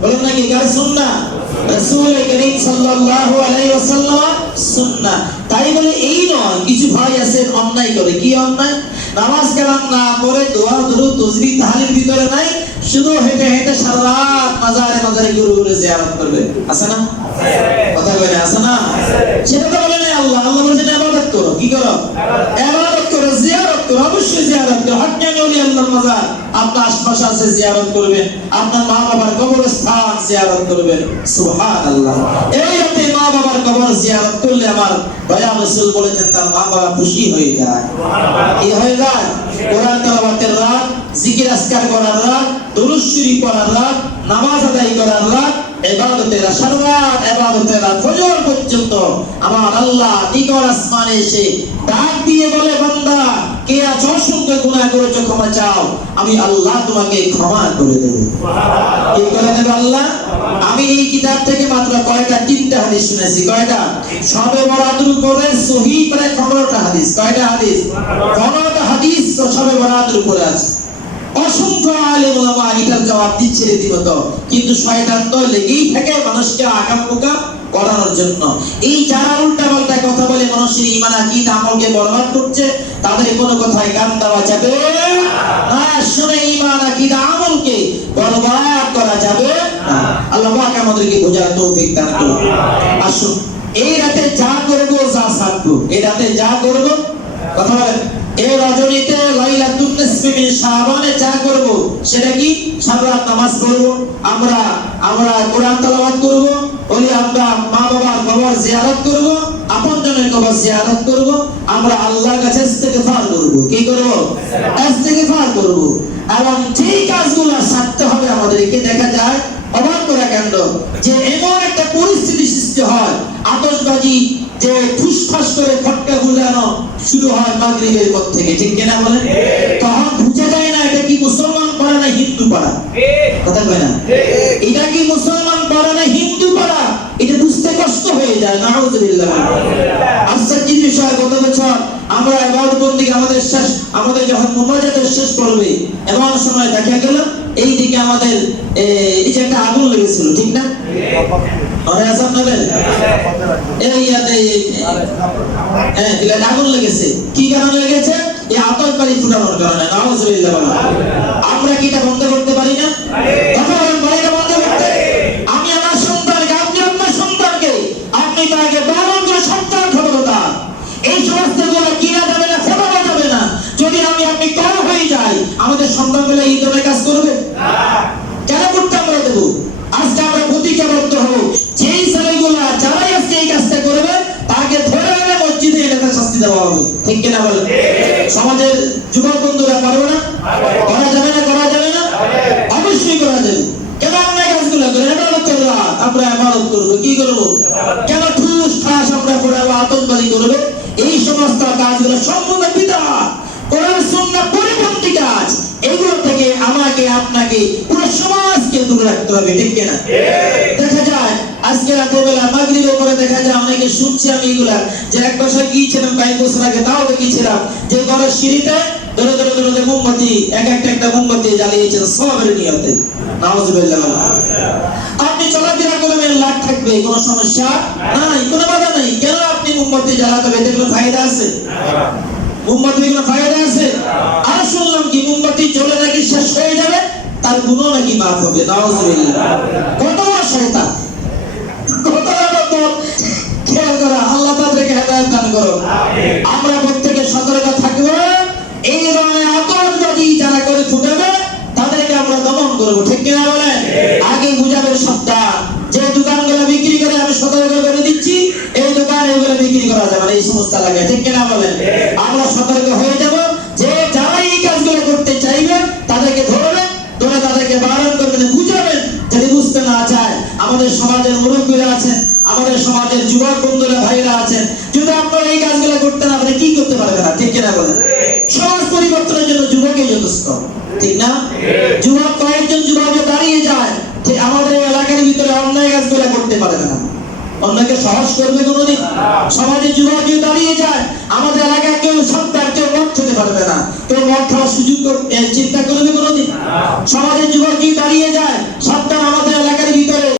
বলেন নাকি কার সুন্নাহ রাসূল করিম সাল্লাল্লাহু আলাইহি ওয়াসাল্লাম সুন্নাহ তাই বলে এই নয় কিছু ভাই আছেন অন্যায় করে। কি অন্যায়? নামাজ কালাম না পড়ে দোয়া দুরূদ তাসবিহ তাহলিল ভিতরে নাই শুধু হেঁটে হেঁটে সারা রাত মাজারে মাজারে ঘুরে ঘুরে জিয়ারত করবে। আছে না? কথা কই না আছে না? সেটা তো বলে নাই আল্লাহ। আল্লাহ বলেছেন ইবাদত করো। কি করো? ইবাদত। করো জিয়ারত করো। অবশ্যই জিয়ারত করো। হাক্কানি আল্লাহর মাজার। আছে জিয়ারত করবেন। আপনার মা বাবার কবরস্থান জিয়ারত করবেন। এই মা বাবার কবর জিয়ারত করলে আমার দয়া রাসূল বলেছেন তার মা বাবা খুশি হয়ে যায়। কি হয়ে যায়? কোরআন তেলাওয়াতের রাত জিকির আসকার করার রাত দুরূদ শরীফ রাত নামাজ আদায় করার রাত আমি আল্লাহ তোমাকে ক্ষমা করে দেব। করে আল্লাহ? আমি এই কিতাব থেকে মাত্র কয়টা, তিনটা হাদিস শুনেছি। কয়টা? সবে বরাতুর উপরে, সহি প্রায় পনেরোটা হাদিস। কয়টা হাদিস? পনেরোটা হাদিস সবে বরাতুর করে আছে। অসংখ্য আলেম ওলামা এটার জবাব দিচ্ছে রীতিমতো। কিন্তু শয়তান তো লেগেই থাকে মানুষকে আকাম বোকা করানোর জন্য। এই যারা উল্টা পাল্টা কথা বলে মানুষের ইমান আকীদা আমলকে বরবাদ করছে তাদের কোনো কথায় কান দেওয়া যাবে না। শুনে ইমান আকীদা আমলকে বরবাদ করা যাবে আল্লাহ পাক আমাদেরকে বোঝার তৌফিক দান করুন। আসুন এই রাতে যা করব যা ছাড়বো এই রাতে যা করব কথা বলেন। এই রজনীতে লাইলাতুন নিসফি শাবানে যা করব সেটা কি? সারা নামাজ পড়ব আমরা আমরা কোরআন তেলাওয়াত করব ওলি আমরা মা বাবার কবর জিয়ারত করব আপনজনের কবর জিয়ারত করব আমরা আল্লাহর কাছে ইস্তেগফার করব। কি করব? ইস্তেগফার করব। এবং যেই কাজগুলো সারতে হবে আমাদেরকে দেখা যায় অবাক করা কাণ্ড যে এমন একটা পরিস্থিতি সৃষ্টি হয় যে ফুসফাস করে ফটকা শুরু হয় মাগরিবের পর থেকে ঠিক কিনা বলেন? তখন বুঝে যায় না এটা কি মুসলমান পাড়া না হিন্দু পাড়া? কথা কয় না? এটা কি মুসলমান না হিন্দু এটা বুঝতে কষ্ট হয়ে যায় নাউজুবিল্লাহ। আশ্চর্যের বিষয় গত বছর আমরা এবার বন্দিকে আমাদের শেষ আমাদের যখন মোনাজাতের শেষ করবে এমন সময় দেখা গেল এই দিকে আমাদের এই যে একটা আগুন লেগেছিল, ঠিক না? আমরা কি এটা করতে পারি না? আমি আমার সন্তানকে, আপনি আপনার সন্তানকে, আপনি এই সমস্ত না যাবে না। যদি আমি আপনি কম যাই আমাদের সন্তানগুলো এই কাজ করবে? কেন করতে আমরা দেবো? আজকে আমরা যেই যারাই আজকে এই কাজটা করবে, তাকে ধরে এনে মসজিদে এনে তার শাস্তি দেওয়া হবে। ঠিক কিনা সমাজের যুবক বন্ধুরা পারবে না? করা যাবে না, করা যাবে না? অবশ্যই করা যাবে। কেন আমরা কাজগুলো করে? করব? আমরা করব, কি করব? কেন ঠুস ঠাস আমরা পড়াবো আতঙ্কবাদী করব? এই সমস্ত কাজগুলো সম্পূর্ণ পিতা কোরআন, সুন্নাহ পরিপন্থী কাজ এগুলো থেকে আমাকে আপনাকে পুরো সমাজকে দূরে রাখতে হবে ঠিক কিনা? দেখা যায় আজকে রাতের বেলা মাগরিবের পরে দেখা যায় অনেকে শুনছি আমি এগুলা যে এক বছর গিয়েছিলাম কয়েক বছর আগে তাও দেখেছিলাম যে ঘরের সিঁড়িতে ধরে ধরে ধরে ধরে মোমবাতি এক একটা একটা মোমবাতি জ্বালিয়েছেন সবের নিয়তে। নাউজুবিল্লাহ আপনি চলাফেরা করবেন লাভ থাকবে কোনো সমস্যা নাই কোনো বাধা নাই। কেন আপনি মোমবাতি জ্বালাতে হবে? এতে কোনো ফায়দা আছে? মোমবাতি কোনো ফায়দা আছে? আর শুনলাম কি মোমবাতি জ্বলে নাকি শেষ হয়ে যাবে তার নাকি মাফ হবে? নাউজুবিল্লাহ কত শয়তান? যারা করে ফুটাবে তাদেরকে আমরা দমন করব। ঠিক কিনা বলেন? আগে বুঝাবে সত্তা যে দোকানগুলো বিক্রি করে আমি সতর্ক করে দিচ্ছি, এই দোকান এগুলো বিক্রি করা যাবে এই সমস্ত এলাকায়। ঠিক কিনা বলেন? আমাদের সমাজের যুবক বন্ধুরা ভাইরা আছেন, যদি আপনারা এই কাজগুলো করতে না পারে কি করতে পারবে না? ঠিক কিনা বলেন? সমাজ পরিবর্তনের জন্য যুবকই যথেষ্ট, ঠিক না? যুবক কয়েকজন যুবক দাঁড়িয়ে যায়, যে আমাদের এলাকার ভিতরে অন্যায় কাজগুলো করতে পারবে না। অন্যকে সাহস করবে কোনোদিন? সমাজে যুবক যে দাঁড়িয়ে যায়, আমাদের এলাকায় কেউ সন্তান কেউ মদ খেতে পারবে না। কেউ মদ খাওয়ার সুযোগ চিন্তা করবে কোনোদিন? সমাজের যুবক কি দাঁড়িয়ে যায় সন্তান আমাদের